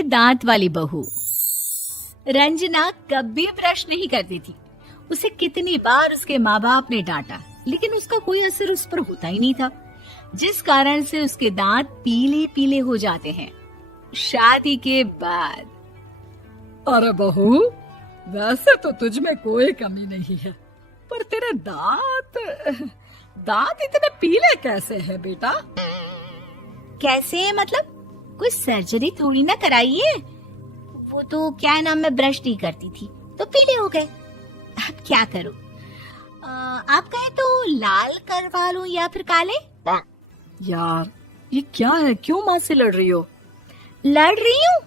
पीले दांत वाली बहू। रंजना कभी ब्रश नहीं करती थी। उसे कितनी बार उसके माँ बाप ने डांटा, लेकिन उसका कोई असर उस पर होता ही नहीं था, जिस कारण से उसके दांत पीले पीले हो जाते हैं। शादी के बाद। अरे बहू, वैसे तो तुझ में कोई कमी नहीं है, पर तेरे दांत इतने पीले कैसे हैं बेटा? कैसे मतलब? कोई सर्जरी थोड़ी ना कराइए। वो तो क्या नाम, मैं ब्रश नहीं करती थी तो पीले हो गए। अब क्या करूं? आप कहें तो लाल करवा लूं या फिर काले? यार ये क्या है, क्यों माँ से लड़ रही हो? लड़ रही हूँ?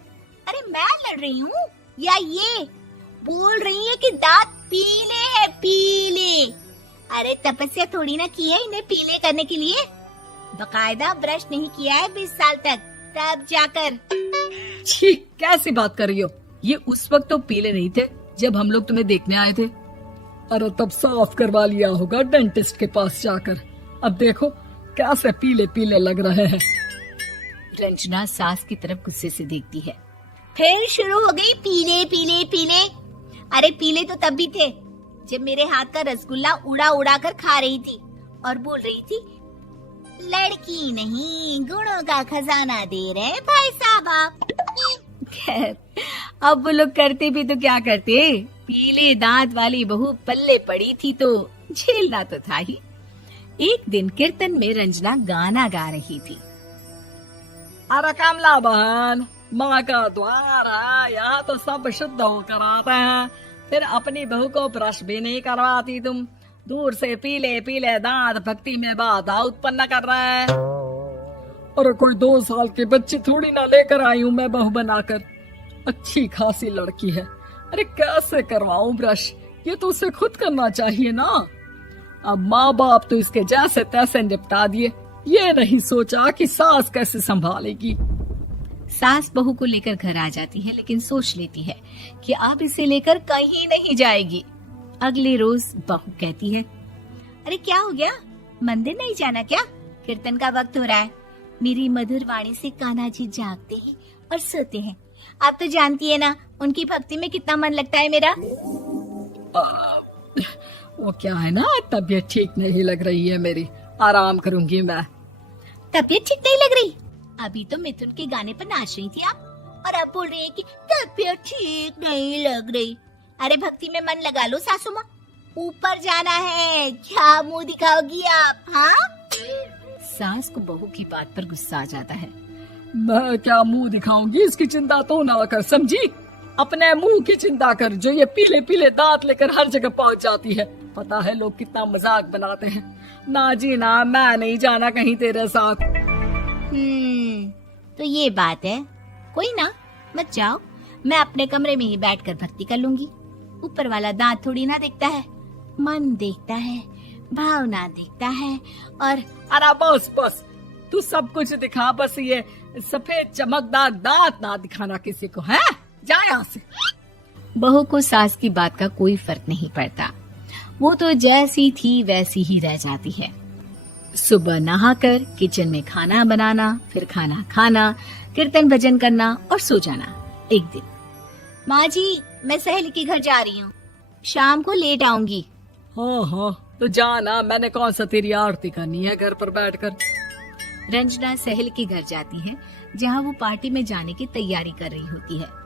अरे मैं लड़ रही हूँ या ये बोल रही है कि दांत पीले हैं, पीले। अरे तपस्या थोड़ी ना की है इन्हें पीले करने के लिए। बकायदा ब्रश नहीं किया है 20 साल तक, तब जाकर। छी, कैसी बात कर रही हो? ये उस वक्त तो पीले नहीं थे जब हम लोग तुम्हें देखने आए थे। अरे तब साफ करवा लिया होगा डेंटिस्ट के पास जाकर। अब देखो कैसे पीले पीले लग रहे हैं। रंजना सास की तरफ गुस्से से देखती है। फिर शुरू हो गई पीले पीले पीले। अरे पीले तो तब भी थे जब मेरे हाथ का रसगुल्ला उड़ा उड़ा कर खा रही थी और बोल रही थी, लड़की नहीं गुणों का खजाना दे रहे भाई साहब आप। खैर, अब वो लोग करते भी तो क्या करते, पीले दांत वाली बहू पल्ले पड़ी थी तो झेलना तो था ही। एक दिन कीर्तन में रंजना गाना गा रही थी। अरे कमला बहन, माँ का द्वार है, यहाँ तो सब शुद्ध होकर आते हैं, फिर अपनी बहू को ब्रश भी नहीं करवाती तुम। दूर से पीले पीले दांत भक्ति में बाधा उत्पन्न कर रहे हैं। अरे कोई 2 साल के बच्चे थोड़ी ना लेकर आई हूँ मैं बहू बनाकर। अच्छी खासी लड़की है, अरे कैसे करवाऊं ब्रश? ये तो उसे खुद करना चाहिए ना। अब माँ बाप तो इसके जैसे तैसे निपटा दिए, ये नहीं सोचा कि सास कैसे संभालेगी। सास बहू को लेकर घर आ जाती है, लेकिन सोच लेती है कि अब इसे लेकर कहीं नहीं जाएगी। अगले रोज बहू कहती है, अरे क्या हो गया, मंदिर नहीं जाना क्या? कीर्तन का वक्त हो रहा है। मेरी मधुर वाणी से कान्हा जी जागते हैं और सोते हैं। आप तो जानती है ना उनकी भक्ति में कितना मन लगता है मेरा। वो क्या है ना, तबीयत ठीक नहीं लग रही है मेरी, आराम करूंगी मैं। तबीयत ठीक नहीं लग रही? अभी तो मिथुन के गाने पर नाच रही थी आप, और अब बोल रही है कि तबीयत ठीक नहीं लग रही। अरे भक्ति में मन लगा लो सासू माँ, ऊपर जाना है, क्या मुंह दिखाओगी आप? हाँ? सास को बहू की बात पर गुस्सा आ जाता है। मैं क्या मुंह दिखाऊंगी, इसकी चिंता तो ना कर, समझी? अपने मुंह की चिंता कर, जो ये पीले पीले दांत लेकर हर जगह पहुंच जाती है। पता है लोग कितना मजाक बनाते हैं। ना जी ना, मैं नहीं जाना कहीं तेरे साथ। तो ये बात है। कोई ना, मत जाओ, मैं अपने कमरे में ही बैठकर भक्ति कर लूंगी। ऊपर वाला दांत थोड़ी ना देखता है, मन देखता है, भावना देखता है। और अरे बस बस, तू सब कुछ दिखा, बस ये सफेद चमकदार दांत ना दिखाना किसी को, है? जा यहाँ से। बहू को सास की बात का कोई फर्क नहीं पड़ता, वो तो जैसी थी वैसी ही रह जाती है। सुबह नहाकर किचन में खाना बनाना, फिर खाना खाना, कीर्तन भजन करना और सो जाना। एक दिन, माँ जी मैं सहेली के घर जा रही हूँ, शाम को लेट आऊंगी। हाँ हाँ, तो जाना, मैंने कौन सा तेरी आरती करनी है घर पर बैठकर। रंजना सहेली के घर जाती है, जहाँ वो पार्टी में जाने की तैयारी कर रही होती है।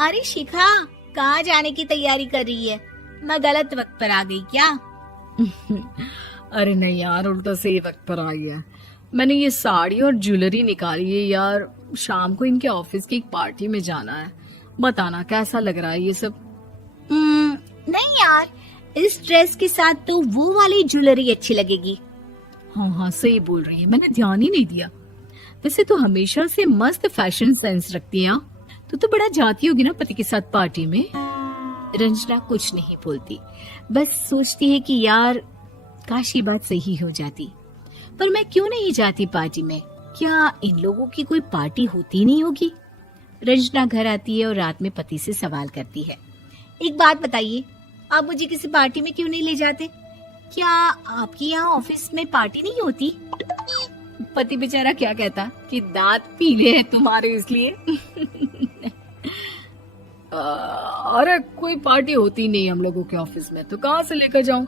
अरे शिखा, कहाँ जाने की तैयारी कर रही है? मैं गलत वक्त पर आ गई क्या? अरे नहीं यार, उल्टा सही वक्त पर आई है। मैंने ये साड़ी और ज्वेलरी निकाली है यार, शाम को इनके ऑफिस की एक पार्टी में जाना है। बताना कैसा लग रहा है ये सब? नहीं यार, इस ड्रेस के साथ तो वो वाली ज्वेलरी अच्छी लगेगी। हाँ हाँ सही बोल रही है, मैंने ध्यान ही नहीं दिया। वैसे तो हमेशा से मस्त फैशन सेंस रखती है। तो बड़ा जाती होगी ना पति के साथ पार्टी में। रंजना कुछ नहीं बोलती, बस सोचती है कि यार काश ये बात सही हो जाती, पर मैं क्यों नहीं जाती पार्टी में? क्या इन लोगों की कोई पार्टी होती नहीं होगी? रंजना घर आती है और रात में पति से सवाल करती है, एक बात बताइए, आप मुझे किसी पार्टी में क्यों नहीं ले जाते? क्या आपके यहाँ ऑफिस में पार्टी नहीं होती? पति बेचारा क्या कहता कि दांत पीले हैं तुम्हारे इसलिए। अरे कोई पार्टी होती नहीं हम लोगों के ऑफिस में, तो कहाँ से लेकर जाऊं?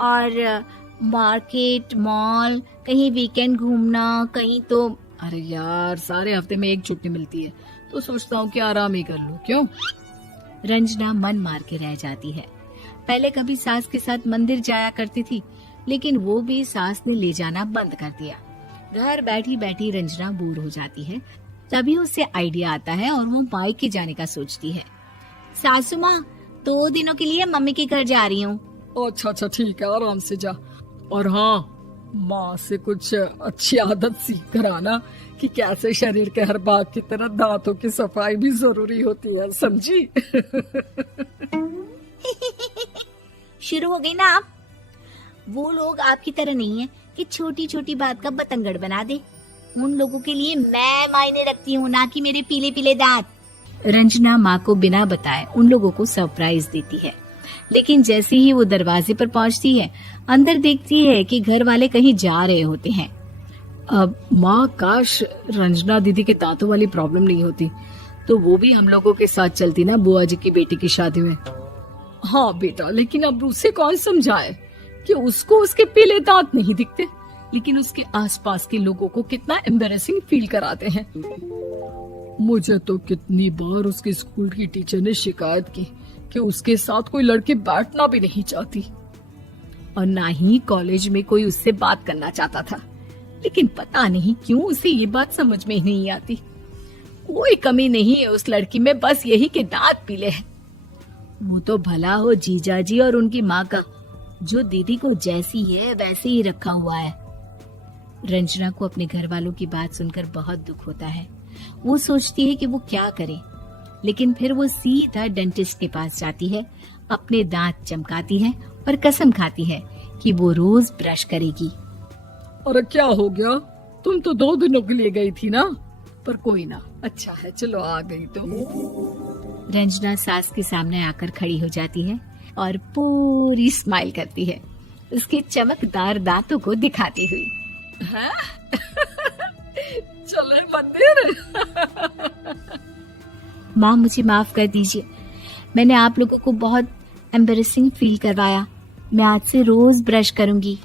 और मार्केट, मॉल, कहीं वीकेंड घूमना, कहीं तो। अरे यार, सारे हफ्ते में एक छुट्टी मिलती है, तो सोचता हूँ कि आराम ही कर लूं। क्यों? रंजना मन मार के रह जाती है। पहले कभी सास के साथ मंदिर जाया करती थी, लेकिन वो भी सास ने ले जाना बंद कर दिया। घर बैठी बैठी रंजना बोर हो जाती है। तभी उसे आइडिया आता है और वो मायके जाने का सोचती है। सासू माँ, 2 दिनों के लिए मम्मी के घर जा रही हूँ। अच्छा ठीक है, आराम से जा। और हाँ, माँ से कुछ अच्छी आदत सीख कर आना कि कैसे शरीर के हर भाग की तरह दांतों की सफाई भी जरूरी होती है, समझी? शुरू हो गई ना आप। वो लोग आपकी तरह नहीं है कि छोटी छोटी बात का बतंगड़ बना दे। उन लोगों के लिए मैं मायने रखती हूँ, ना कि मेरे पीले पीले दांत। रंजना माँ को बिना बताए उन लोगों को सरप्राइज देती है, लेकिन जैसे ही वो दरवाजे पर पहुंचती है, अंदर देखती है कि घर वाले कहीं जा रहे होते हैं। अब माँ, काश रंजना दीदी के दांतों वाली प्रॉब्लम नहीं होती, तो वो भी हम लोगों के साथ चलती ना बुआ जी की बेटी की शादी में। हाँ बेटा, लेकिन अब उसे कौन समझाए कि उसको उसके पीले दांत नहीं दिखते, लेकिन उसके आसपास के लोगों को कितना एम्बैरेसिंग फील कराते हैं। मुझे तो कितनी बार उसके स्कूल की टीचर ने शिकायत की कि उसके साथ कोई लड़की बैठना भी नहीं चाहती, और ना ही कॉलेज में कोई उससे बात करना चाहता था। लेकिन पता नहीं क्यों उसे ये बात समझ में ही नहीं आती। कोई कमी नहीं है उस लड़की में, बस यही कि दांत पीले हैं। वो तो भला हो जीजाजी और उनकी माँ का, जो दीदी को जैसी है वैसे ही रखा हुआ है। रंजना को अपने घर वालों की बात सुनकर बहुत दुख होता है। वो सोचती है कि वो क्या करे, लेकिन फिर वो सीधा डेंटिस्ट के पास जाती है, अपने दांत चमकाती है और कसम खाती है कि वो रोज ब्रश करेगी। अरे क्या हो गया? तुम तो 2 दिनों के लिए गई थी ना, पर कोई ना, अच्छा है, चलो आ गई तो। रंजना सास के सामने आकर खड़ी हो जाती है और पूरी स्माइल करती है, उसके चमकदार दांतों को दिखाती हुई। चले मंदिर। माँ, मुझे माफ कर दीजिए, मैंने आप लोगों को बहुत एम्बैरेसिंग फील करवाया। मैं आज से रोज ब्रश करूंगी।